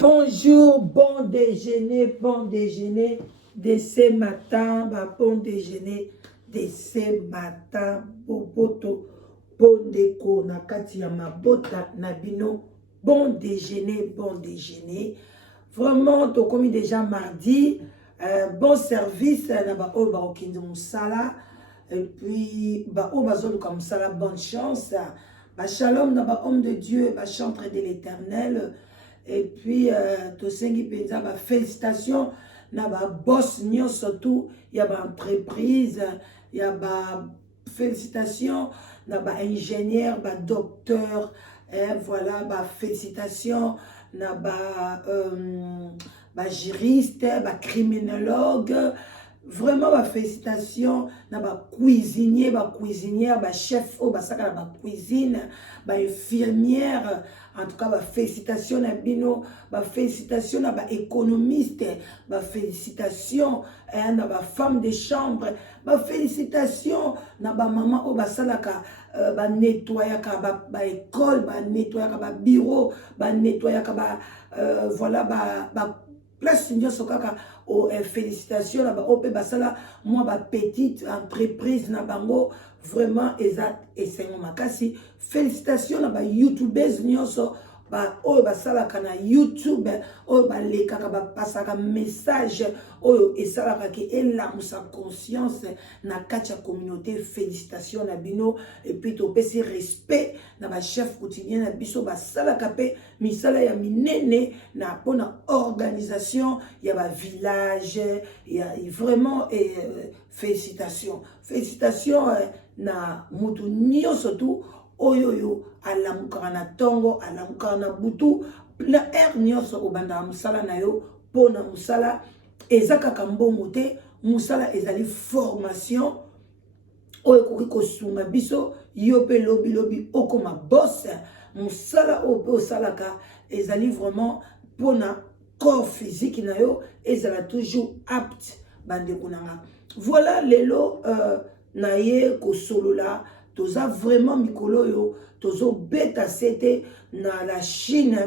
Bonjour, bon déjeuner de ce matin, bon déjeuner de ce matin, boboto, bon déco, na kati ya mabota, nabino, bon déjeuner, Vraiment, to commis déjà mardi, bon service, na ba o ba okindi musala, et puis ba o ba zolu comme musala, bonne chance, ba shalom na ba homme de Dieu, ba chantre de l'Éternel. Et puis, Tosengi Penza, félicitations, na ba boss nyo surtout, il y a ba entreprise, il y a ba félicitations, na ba ingénieur, ba docteur, voilà, ba félicitations, na ba juriste, ba criminologue, vraiment ba félicitations, na ba cuisinier, ba cuisinière, ba chef, oh, ba saka na ba cuisine, ba infirmière. En tout cas, bah, félicitations à Bino, bah, félicitations à bah, économiste, bah, félicitations à bah, femme de chambre, bah, félicitations à bah, maman au bah, salaka, bah, nettoyaka bah, école, bah, nettoyaka bah, bureau, bah, nettoyaka bah, voilà, bah, place Seigneur Sokaka, félicitations à bah, au bah, sala, moi, bah, petite entreprise, na bango, vraiment, exact, et c'est mon makasi. Félicitations à YouTubers nyonso ba oyo basalaka na YouTube oyo balekaka bapasaka message oyo esalaka ke elamusa conscience na kati ya communauté. Félicitations na bino, et puis topesi respect na ba chef quotidien na biso basalaka pe misala ya minene na pona organisation ya ba village ya vraiment félicitations na mutu nyonso tu oyoyo alamukaka na tongo, alamukaka na butu, na air nyonso obanda musala na yo, pona musala ezakaka mbongo te, musala ezali formation oyo koki kosunga biso yo pe lobi okoma boss. Musala oyo osalaka ezali vraiment pona corps physique na yo ezala toujours apte bandeko nanga. Voilà lelo na ye kosolola toza vraiment mikolo yo tozo beta sete na la Chine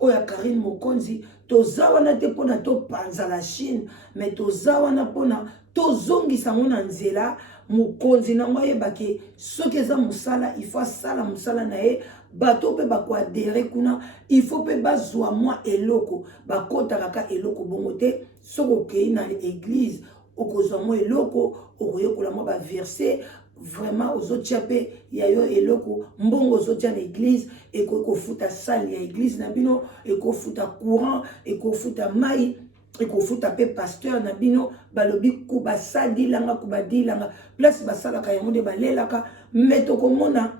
oya Karine Mokonzi, toza wana te pona to panza la Chine, mais toza wana pona tozongisa mona nzela Mokonzi na moye bake soki eza musala il faut sala musala na ye bato pe bako adere kuna, il faut pe bazwa mwa eloko bakota kaka eloko bongo te soko kei na église okozwa mwa eloko okoyokola mwa ba verset vraiment ozotia pe ya yo eloko mbongo ozotia na église ekofuta salle ya église na bino, ekofuta courant, ekofuta mai, ekofuta pe pasteur na bino balobi kuba sadilanga kuba dilanga place basalaka yango nde balelaka. Mais tokomona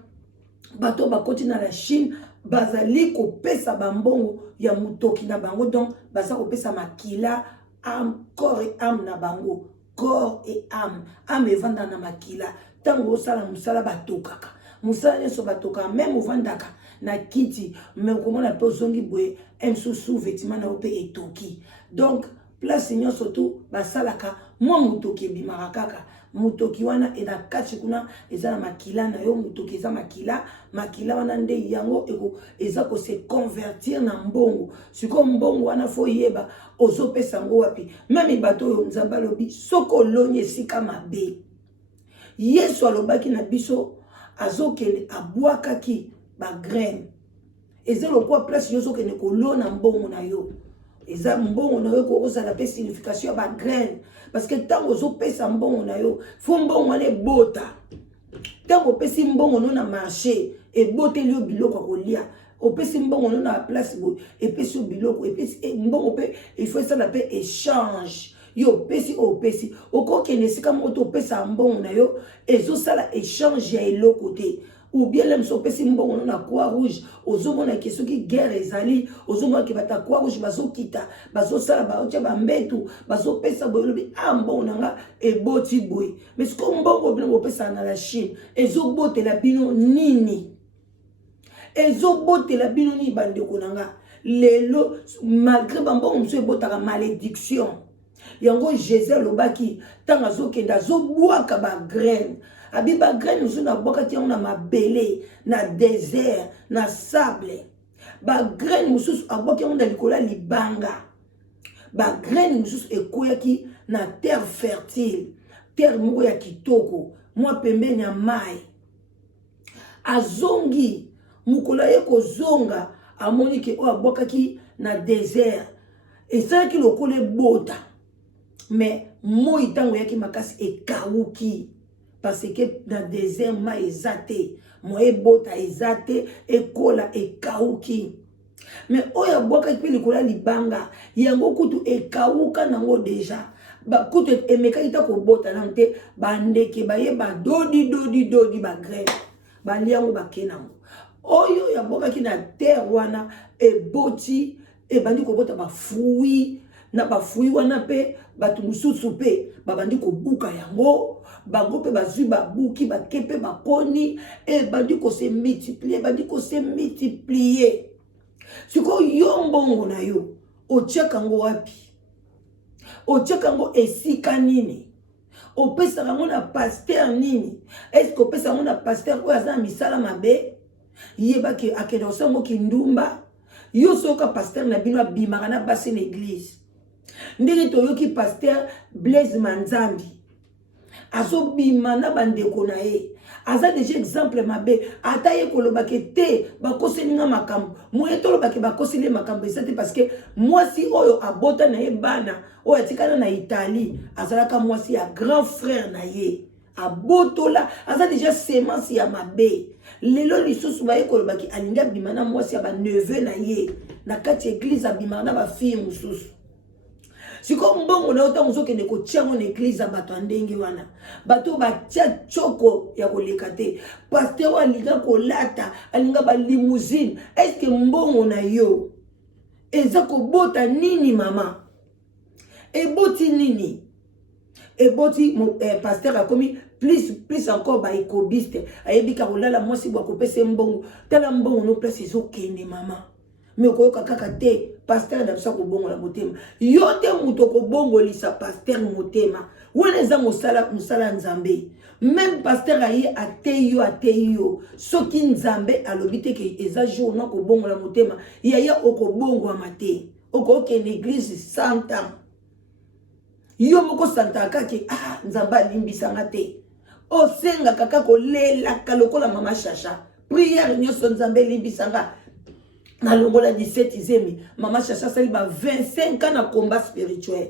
bato bakoti na la Chine bazali kopesa bambongo ya mutoki na bango, donc baza kopesa makila âme, corps et âme na bango, corps et âme evanda na makila. Tango osala musala batokaka musala nyeso batokaka, même ovandaka na kiti mais okomona pe ozongi boye msusu vêtement na ope etoki. Donc place nyonso tu basalaka mwa mutoki ebimaka kaka, mutoki wana ena kati kuna eza na makila na yo, mutoki eza makila wana nde yango eza ko se convertir na mbongo. Siko mbongo wana fo yeba ozopesa ngo wapi. Meme bato yo nzambe alobi soko lonye sika mabe, Yesu alobaki na biso azokende abwakaki ba graine. Eza lokwa place yo zokende kolona mbongo na yo. Eza mbongo na yo ko ozala pe signification ba graine, parce que tango ozopesa mbongo na yo fo mbongo ane bota. Tango pesi mbongo no na marché e bote lio biloko kolia, opesi mbongo no na place bo e pesi biloko e pesi mbongo pe il faut ça la pe échange. Yo pesi opesi okoke nesika moto pesa mbongo na yo ezosala échange ya eloko te. Ou bien lem so pesi mbongo na Croix Rouge ozomona ke soki guerre ezali ozomona ke bata Croix Rouge bazokita bazosala baotia bambetu bazopesa boyelobi mbongo nanga eboti boye. Mais siko mbongo bino bopesa na la Chine ezobotela bino nini? Ezobotela bino ni bandeko nanga lelo, malgré bambongo mso ebotaka malédiction. Yango Jésus lobaki tanga zokenda zobwaka ba graine. Abi ba graine zo na bwaka ti na mabele, na désert, na sable. ba graine mususu aboki yango na likola libanga ba graine mususu ekoyaki na terre fertile terre moko ya kitoko mwa pembeni ya mai azongi mukolo ye kozonga amoni ke oyo abwakaki na désert esalaki lokola ebota mais moi ntango yaki makasi ekawuki parce que na désert mai eza te moi ebota eza te ekola ekawuki mais oyo abwakaki mpe likolo ya libanga yango kutu ekawuka nango deja kutu emekaki ta kobota nango te bandeke bayeba dodi bagraine baliango bake nango oyo yabwakaki na terre wana eboti ebandi kobota bafui na bafui wana pe batu mususu pe babandi kobuka yango bango pe bazwi babuki bake pe bakoni ebandi kose multiplier siko yo mbongo na yo otiaka ngo wapi otiaka ngo esika nini opesaka ngo na pasteur nini est-ce que opesaka ngo na pasteur oyo aza na misala mabe yebaki akende osango kindumba yo soka pasteur na bino abimaka na basi na église ndenge toyoki pasteur Blaise Manzambi azobima na bandeko na ye aza déjà exemple mabe ata ye kolobake te bakoselinga makambo moye tolobake bakoseli makambo eza te parce que mwasi oyo abota na ye bana oyo atikana na Italie azalaka mwasi ya grand frère na ye abotola aza déjà semence ya mabe lelo lisusu baye kolobaki alinga bima na mwasi ya ba neveu na ye na kati église abima na ba fille mususu siko mbongo na ota muzokende kotia ngo na église bato ndenge wana bato batia choko ya koleka te pasteur alinga kolata alinga ba limousine est-ce que mbongo na yo eza kobota nini mama eboti nini eboti pasteur akomi plus encore ba écobiste ayebika kolala mwasi bwa kopesa mbongo tala mbongo no place ezokende mama mais koyoka kaka te pasteur na biso kobongola motema yo te muto kobongolisa pasteur motema wana eza mosala nzambe même pasteur aye ateyo soki nzambe alobi te ke eza jour na kobongola motema yaya okobongwama te okokende église 100 ans yo moko santa kake nzambe alimbisanga te osenga kaka kolelaka lokola mama Chacha prière nyonso nzambe elimbisanga na longola 17e mama Chacha sali ba 25 ans na combat spirituel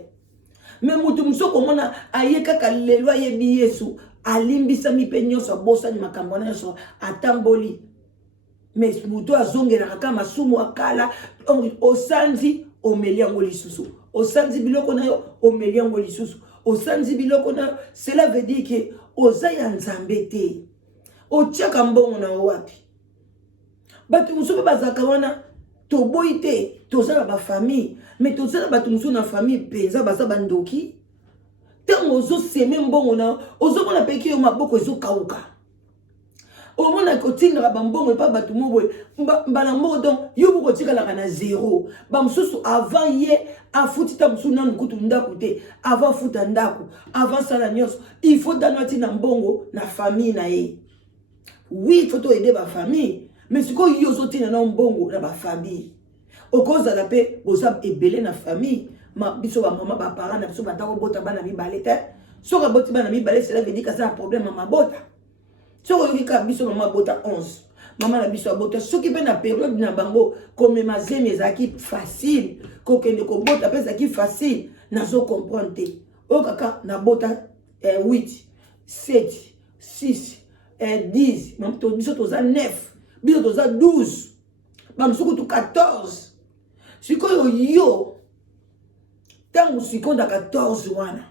mais mutu musoko mona ayeka kalelwa yebi Yesu alimbisa mipe nyonso bosa ni makambo na nyonso atamboli mais mutu azongela kaka masumu akala osanzi omeliango lisusu osanzi biloko na yo omeliango lisusu osanzi biloko na yo cela veut dire que oza ya nzambe te otiaka mbongo na wapi batu mususu bazaka wana toboyi te tozala ba famille mais tozala batu mususu na famille penza baza bandoki tango ozoseme mbongo na ozomona peki yo maboko ezokauka omona kotindaka bambongo epa batu moboye mbala moko donc yo moko tikalaka na zéro bamususu avant ye afutita mususu nanu kutu ndako te avant futa ndako avant sala nyonso il faut danwa tina mbongo na famille na ye oui il faut to aider ba famille mais siko yo zotina na mbongo na ba famille okozala pe boza ebele na famille biso ba mama ba parents na biso batako bota bana mibale te soka boti bana mibale cela veut dire que ça un problème mama bota soko yoki ka biso mama bota 11 mama na biso bota soki pe na période na bango comme ma zemi ezaki facile kokende ko bota pe ezaki facile nazo comprendre te o kaka na bota 8 7 6 10 mam to biso toza 9 biso toza 12 bam soko to 14 sikoyo yo tango sikonda 14 wana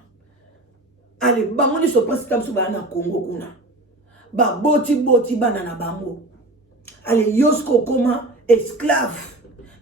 ale bango ni so place tamsu bana Congo kuna ba boti bana na bango ale yosko koma esclave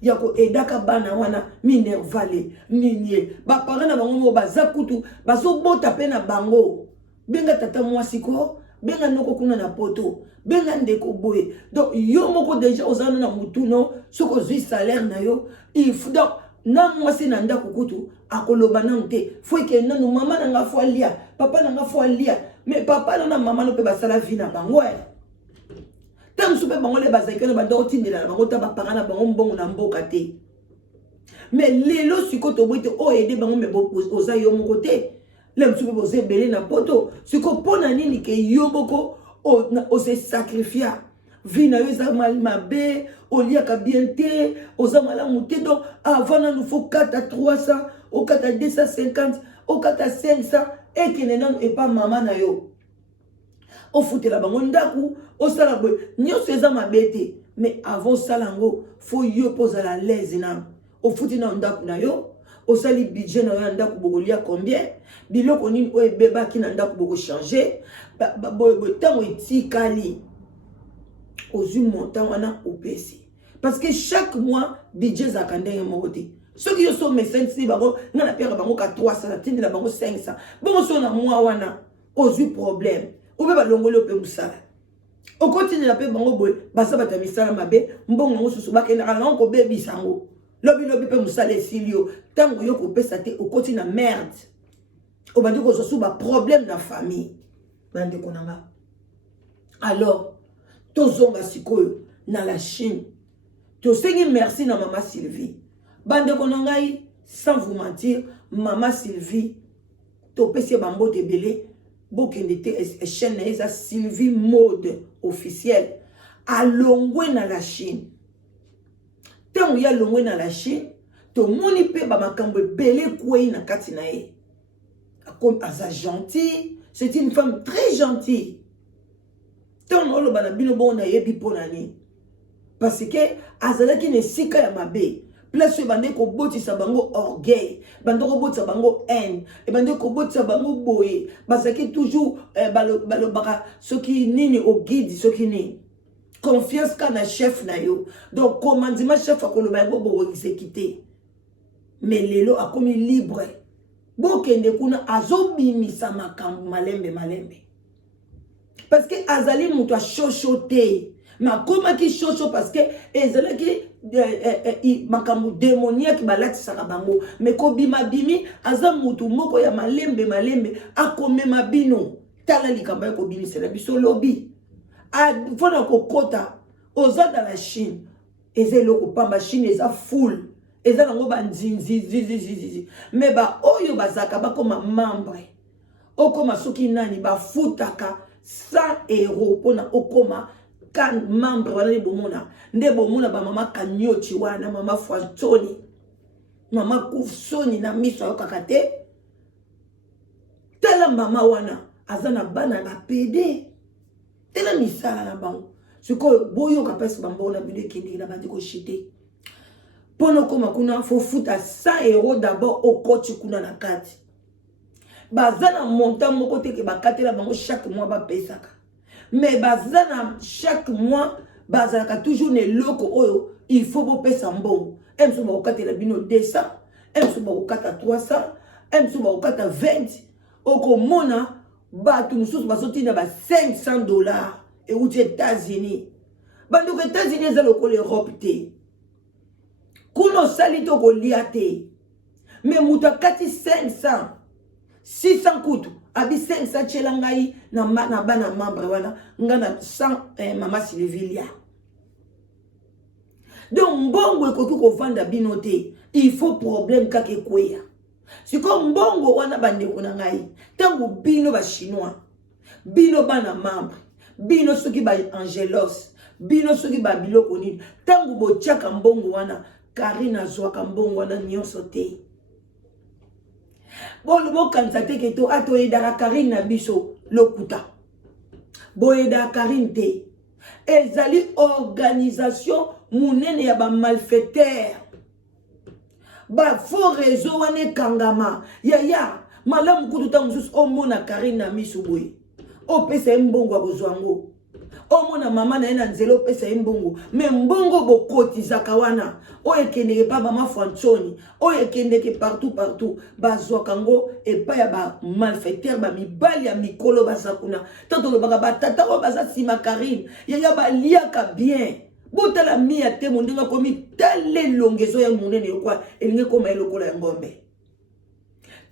yako edaka bana wana minervale ninye ba parents na bango mo baza kutu bazo bota pe na bango benga tata mwasi ko benga noko kuna na poto benga ndeko boye donc yo moko déjà ozana na mutu no soko zui salaire na yo il faut donc na mwasi na ndako kutu akoloba na nte faut que nanu mama na nga fo lia papa na nga fo lia mais papa na mama no pe basala vie na bango tant soupe bango les bazaki na bando tindela na bango ta ba parana bango mbongo na mboka te. Mais lelo siko to boite o aider bango me oza yo moko te. Le msupe boze belé na poto. Siko pona nini ke yo moko o se sacrifier. Vina yo za mal mabe, o liaka bien te, o za malamu te. Donc avant na nous faut 4 à 300, au 4 à 250, au 4 à 500 et que nenan et pas maman na yo. O foute la bango ndaku, o sala boy. Nyo se za mabete. Mais avant salango, faut yo poser la l'aise na. O foute na ndaku na yo. O sali budget na yo ndaku bogolia combien? Biloko nini o ebeba ki na ndaku bogo changer. Tango etikali. Aux montant wana opesi. Parce que chaque mois, budget za kandenge mokote. Ceux qui sont médecins, si bango, na père bango ka 300, tindi la bango 500. Bon so na mois wana, aux problème. Ou ba longolo pe musala. Au continue la pe bango boy, basa bata misala mabe, mbongo ngo susu ba kena na ko bebi sango. Lobi pe musala esilio, tango yo ko pesa te au continue na merde. Au bandi ko so ba problème na famille. Bande konanga. Alors tozonga sikoyo na la Chine. Tosengi merci na maman Sylvie. Bande konangai, sans vous mentir, maman Sylvie, topesi bambo te belé, bokende te chaîne na Sylvie mode officielle. Alongwe na la Chine. Tango ya longwe na la Chine, to moni pe ba makambo belé kwei na kati na ye. Comme aza gentil, c'est une femme très gentille. Tant on a bino bon na yebi ponani parce que azalaki ne sika ya mabe place bande ko botisa bango orgueil bande ko botisa bango haine et bande ko botisa bango boye parce que toujours balo baka soki nini au guide soki ni confiance kana chef na yo donc commandement chef akoloba bo bo exécuter mais lelo a comme libre bokende kuna azobimisa makambo malembe. Parce que Azali moutoua chochoté. Ma koma ki chocho parce que ezala ki makambu démoniaque balati sakabango. Mais ko bima bimi azam moutou moko ya malembe akome mabino. Tala likamba ko bimi c'est la biso lobby. A fona ko kota oza dans la Chine. Ezelo ko pamba Chine eza full. Ezala ngo banzinzi. Mais ba oyo bazaka ba koma membre. Okoma soki nani ba futaka 100 € pour na okoma kan membre wana ni bomona nde bomona ba mama kanyoti wana mama Fantoni mama Kufsoni na miso kakate tela mama wana azana bana na PD tela misala na bango siko boyo kapesi bambo na bide kindi na bandi ko shite pono koma kuna fo futa 100 € d'abord au coach kuna na kati. Bazana montant moko te ke bakatela bango chaque mois ba pesaka. Mais bazana chaque mois bazaka toujours ne loko oyo il faut bo pesa mbongo. Emso ba okatela bino 200, emso ba okata 300, emso ba okata 20. Oko mona ba tu mususu basoti na ba $500 et aux États-Unis. Bando aux États-Unis za loko l'Europe te. Kuno salito ko liate. Mais mutakati 500 600 kutu abi 500 chelangai na bana membre wana ngana 100 mama Sylvia. Donc mbongo ekoki ko vanda binote il faut problème kake kweya. Siko mbongo wana bande kuna ngai tango bino ba chinois bino bana membre bino soki ba angelos bino soki ba biloko nini tango bo chaka mbongo wana Karina zwaka mbongo wana nyonso te. Bon, le kanzate ke to ato edara Karine na biso lokuta. Bo edara Karine te. Ezali organisation munene ya ba malfaiteur. Ba faux réseau wane kangama. Ya malamu kutu ta mususu omona Karine na miso boye. O pesa mbongo abozwango. Omona mama na ena nzelo pesa mbongo. Me mbongo bo kotizaka wana. O ekendeke pa mama Fantoni. O ekendeke partout. Bazwa kango e pa ya ba malfaiteur ba mibali ya mikolo basakuna. Tanto lo baka batata o baza sima Karine. Ya ba liaka bien. Botala mi ya te mondinga komi telle longezo ya monene kwa elinge koma elokola ya ngombe.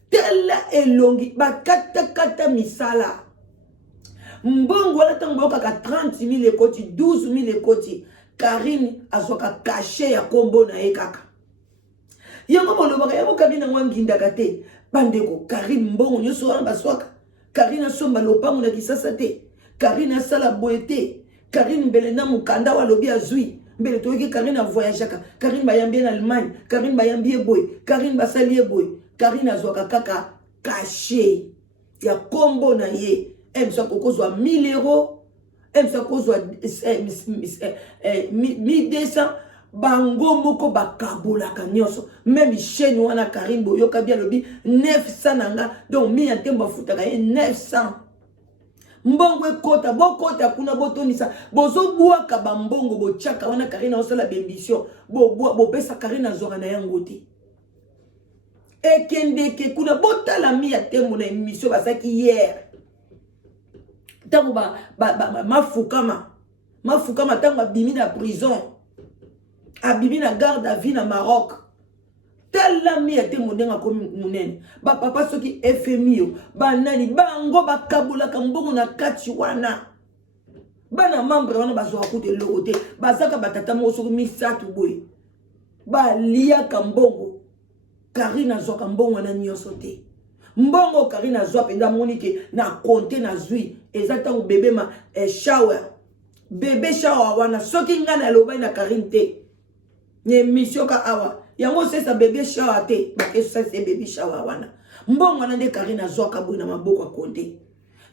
Telle elongi ba kata misala. mbongo wana tango boyoka 30 000 ekoti 12 000 ekoti Karine azwaka caché ya kombo na ye kaka yango bolobaka yango Karine ngwangindaka te bandeko Karine mbongo nyonso wana baswaka Karine asomba lopango na Kisasa te Karine asala boye te Karine mbele na mukanda wa lobi azwi mbele toyoki Karine avoyageaka Karine bayambi na Allemagne Karine bayambi boye Karine basali boye Karine azwaka kaka caché ya kombo na ye emsa kokozwa 1000 euros emsa kokozwa 1200 bango moko bakabolaka nyonso même chaîne wana Karine boyoka bien lobi 900 nanga donc mi ya temba futaka ye 900 mbongo ekota bokota kuna botonisa bozobwaka bambongo bochaka wana Karine osala bembition bopesa Karine azwaka na yango te ekendeke kuna botala mi ya tembo na émission basaki hier tango mafukama tango abimi na prison abimi na garde à vue na Maroc tala mi ya tembo ndenga komi munene papa soki FMI yo banani bango bakabolaka mbongo na kati wana bana membre wana bazwaka kuta eloko te bazaka batata moko soki misatu boye baliaka mbongo Karine azwaka mbongo na nyonso te mbongo Karine azwa penza monike na konte na zwi eza tango bébé ma shower bébé shower wana soki ngana lobai na Karine te ne mission ka awa yango sesa bébé shower te ba eso c'est bébé shower wana mbongo na nde Karine azwaka boye na maboko konte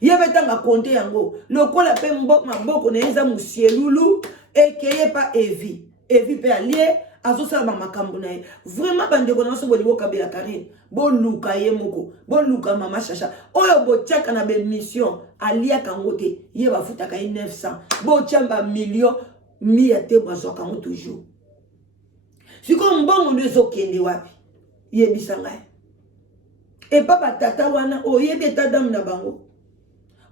yebe tanga konte yango lokola pe maboko na eza musielulu ekeye pa evi pe allié azosala makambo na ye vraiment bandeko na so boliboka be ya Karine boluka ye moko boluka mama chacha oyo bochaka na be mission aliaka ngote ye bafutaka ye 900 bochamba million 100 te bazwaka ngo toujours siko mbongo ndezo kende wapi yebisa ngai e papa tata wana oyebi etadamu na bango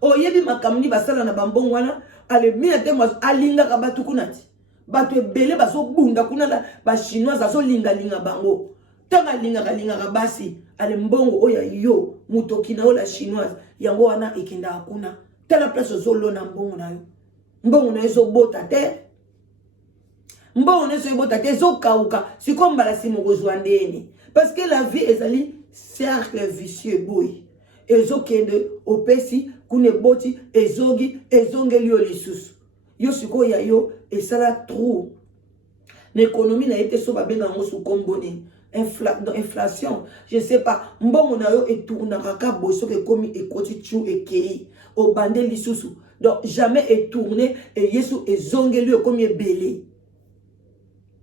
oyebi makamni basala na bambongo wana ale 100 te alingaka batu kunati bato ebele bazobunda kuna la ba chinois azolinga bango tanga linga basi ale mbongo oya yo mutoki na ola chinoise yango wana ekenda kuna tala place ozolona mbongo na yo mbongo na ezo bota te mbongo na ezo bota te zo kauka sikombala la simo kozwa ndeni parce que la vie ezali cercle vicieux boy ezo kende opesi kune boti ezongeli yo lisusu yo sikoya yo esala trou l'économie na été so babenga ngo su komboni inflation je sais pas mbongo na yo etournaka ka boso ke komi ekoti chu ekei o bande lisusu donc jamais etourné et yesu ezongeli komi ebele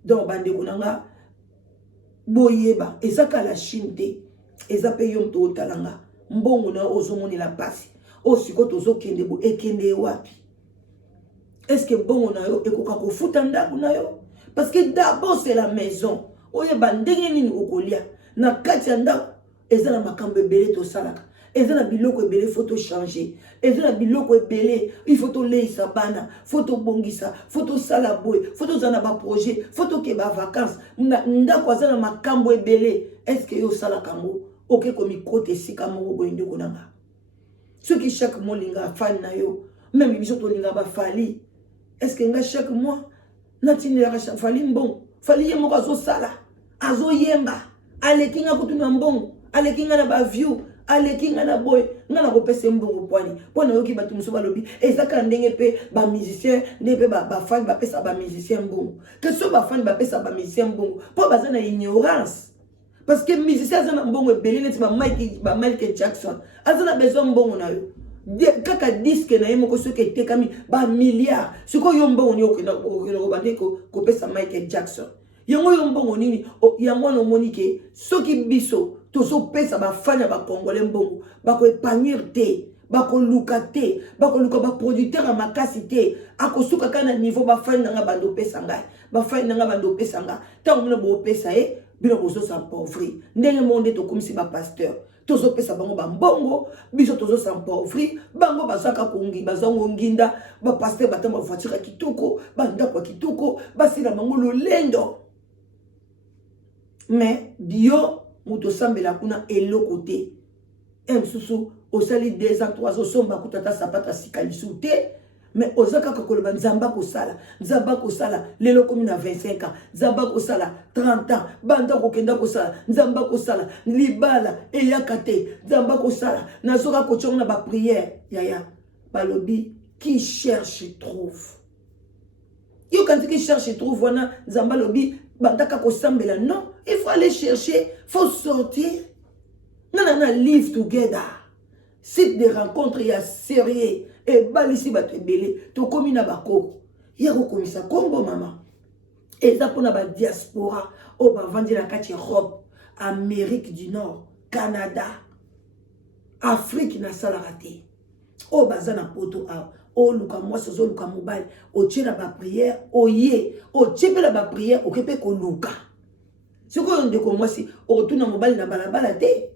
donc bande kunanga boyeba ezaka la chinde ezape yo mto otalanga mbongo na ozomoni la pasi o sikoto zokende bo ekende wapi. Est-ce que bon on a yo ekoka ko futanda kuna yo parce que d'abord c'est la maison oye bandenge nini okolia na kati anda ezala makambo ebele to salaka ezala biloko ebele photo changer ezala biloko ebele il faut to leisa bana photo bongisa photo sala boy photo zana ba projet photo ke ba vacances ndako azala makambo ebele est-ce que yo salaka ngo oke komi kote sika mo boy ndeko nanga ceux qui chaque mois linga fan na yo même biso to linga ba fali. Est-ce que chaque mois, natine ya fali mbon, fali yemo azo sala, azo yemba, ale kinga kutuna mbon, ale kinga na ba view, ale kinga na boy, ngana ko pese mbon pwani. Pona yoki batu musoba lobi, ezaka ndenge pe ba musicien, ndenge ba fan ba pesa ba musicien mbon. Que so ba fan ba pesa ba musicien mbon, po bazana ignorance. Parce que musicien azana mbon ebele neti ba Michael Jackson, azana besoin mbon na yo. Kaka disque na yemo ko soke tekami ba milliard siko yombo oni okena obande ko pesa Michael Jackson yango yombo nini yango no monike soki biso tozo pesa ba fanya ba congolais mbongo ba ko épanouir te ba ko luka te ba ko luka ba producteur a makasi te akosuka kana niveau ba fanya nga bando pesa ngai ba fanya nga bando pesa nga tango mino bo pesa bino ko so sa pauvre ndenge monde to komisi ba pasteur tozo pesa bango bambongo biso tozo s'empauvrir bango bazaka kongi bazango nginda ba pasteur batamba voiture kitoko banda kwa kitoko basila bango lolendo mais bio muto sambela kuna eloko te Msusu osali 2 ans 3 ans somba kutata sapata sikalisute mais ozaka kokoloba nzamba ko sala lelo komi na 25 ans nzamba ko sala 30 ans banda kokenda ko sala nzamba ko sala libala eyakate nzamba ko sala nazoka ko chonga ba prière yaya balobi qui cherche trouve yo quand qui cherche trouve wana nzamba lobi bandaka ko sambela non il faut aller chercher faut sortir nanana live together site de rencontre ya sérieux et balisi bato ebele to komi na bakoko ya ko komisa Congo mama eza pona ba diaspora o ba vandi na kati Europe Amérique du Nord Canada Afrique na salarate o bazana poto a o luka mwasi zo luka mobile o tshela ba prière o ye o tshepela ba prière o kepe ko luka siko ndeko mwasi o tuna mobile na balabala te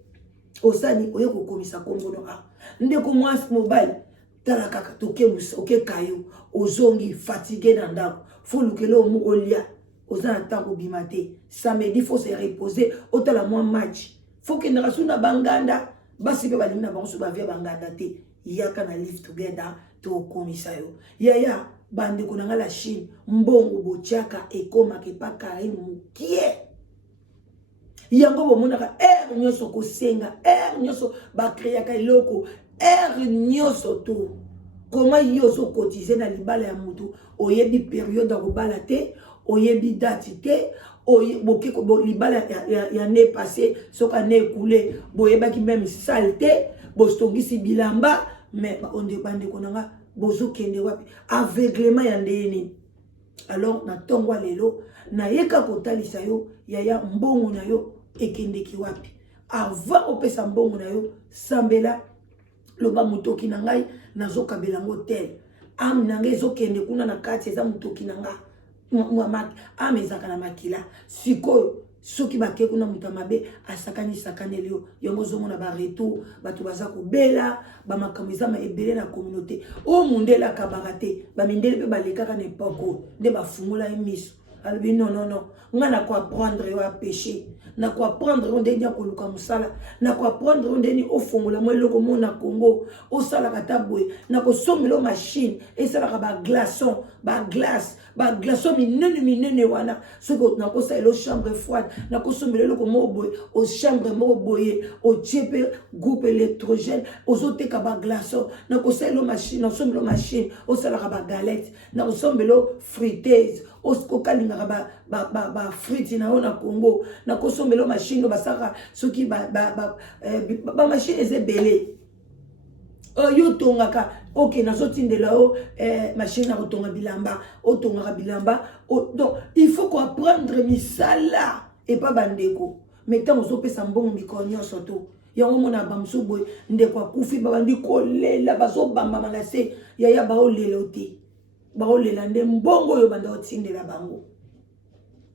osani oye ko komisa Congo no a ndeko mwasi mobile tala kaka toke musa oke kayo ozongi fatigué na ndako faut lukelo moko lia ozana tango bimate samedi faut se reposer otala moi match faut que na rasuna banganda basi be balingi na bango so bavia banganda te yaka na live together to komisa yo yaya bande konanga la Chine mbongo bochaka ekoma ke paka mukie yango bomonaka nyoso kosenga nyoso bakreaka iloko nyoso to comment yoso cotiser na libala ya mutu oyebi période ko balate oyebi date te oyebi ko libala ya ne passé soka ne écoulé boyebaki même saleté bostongisi bilamba mais onde bande konanga bozo kende wapi aveuglement ya ndeni alors na tongwa lelo na yeka kotalisa yo yaya mbongo na yo ekendeki wapi avant opesa mbongo na yo sambela loba mutoki na ngai nazoka belango tel am na ngai zokende kuna na kati eza mutoki na nga mwa amezaka na makila sikoyo soki bake kuna mutamabe asakani sakane leo yongo zomona ba retour batu baza ko bela ba makambo eza ma ebele na communauté o mundela kabarate ba mindele pe balekaka na epoko nde bafungula emiso alobi non nga na ko apprendre yo a péché na ko apprendre on ndeni akoluka musala na ko apprendre on ndeni ofongola mo eloko mo na Congo osala kata boye na ko somelo machine esala ka ba glaçon minene wana soko na ko sa elo chambre froide na ko somelo eloko mo boye o chambre mo boye o tiepe groupe électrogène ozoteka ba glaçon na ko sa elo machine na somelo machine osala ka ba galette na ko somelo friteuse osko kalinga ba friti na ona Congo na kosombelo machine basaka soki ba machine ezebele yo tongaka ok na zotindela o machine na kotonga bilamba o tonga bilamba donc il faut qu'on apprendre misala et pas bandeko mais tant ozo pesa mbongo mikonyo soto yango mona bamso boy ndeko akufi babandi kolela bazobamba malase yaya baolela te baolela nde mbongo yo banda otindela bango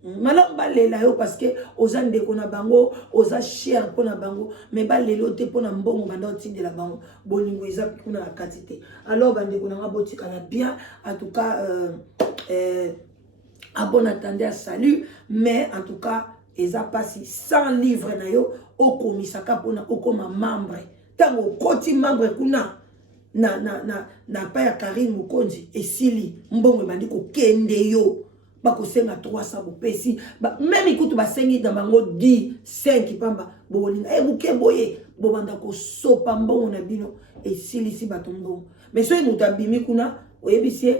Maintenant, balela yo parce que oza ndeko na bango, oza cher pona bango, mais balelo te pona mbongo banda otinde la bango, bolingo eza kuna la quantité. Alors bandeko na boti kala bien, en tout cas à bon attendeur salut, mais en tout cas eza passé 100 livres na yo o komisaka pona o koma membre. Tango koti membre kuna na pa ya Karim Mukonzi esili mbongo bandi ko kende yo. Bakosenga 300 bopesi même ikutu basengi na bango 10 5 pamba bolinga buke boye bobanda ko sopa mbongo na bino esilisi bato mbongo mais so mutu abimi kuna oyebisi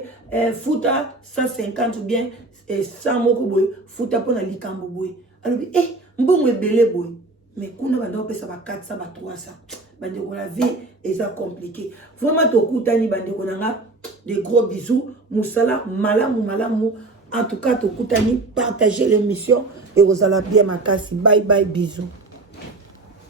futa 150 ou bien 100 moko boye futa pona likambo boye alobi mbongo ebele boye mais kuna banda opesa ba 400 ba 300 bandeko la vie eza compliqué vraiment tokutani bandeko nanga des gros bisous musala malamu. En tout cas, partagez l'émission et vous allez bien, Makasi. Bye bye, bisous.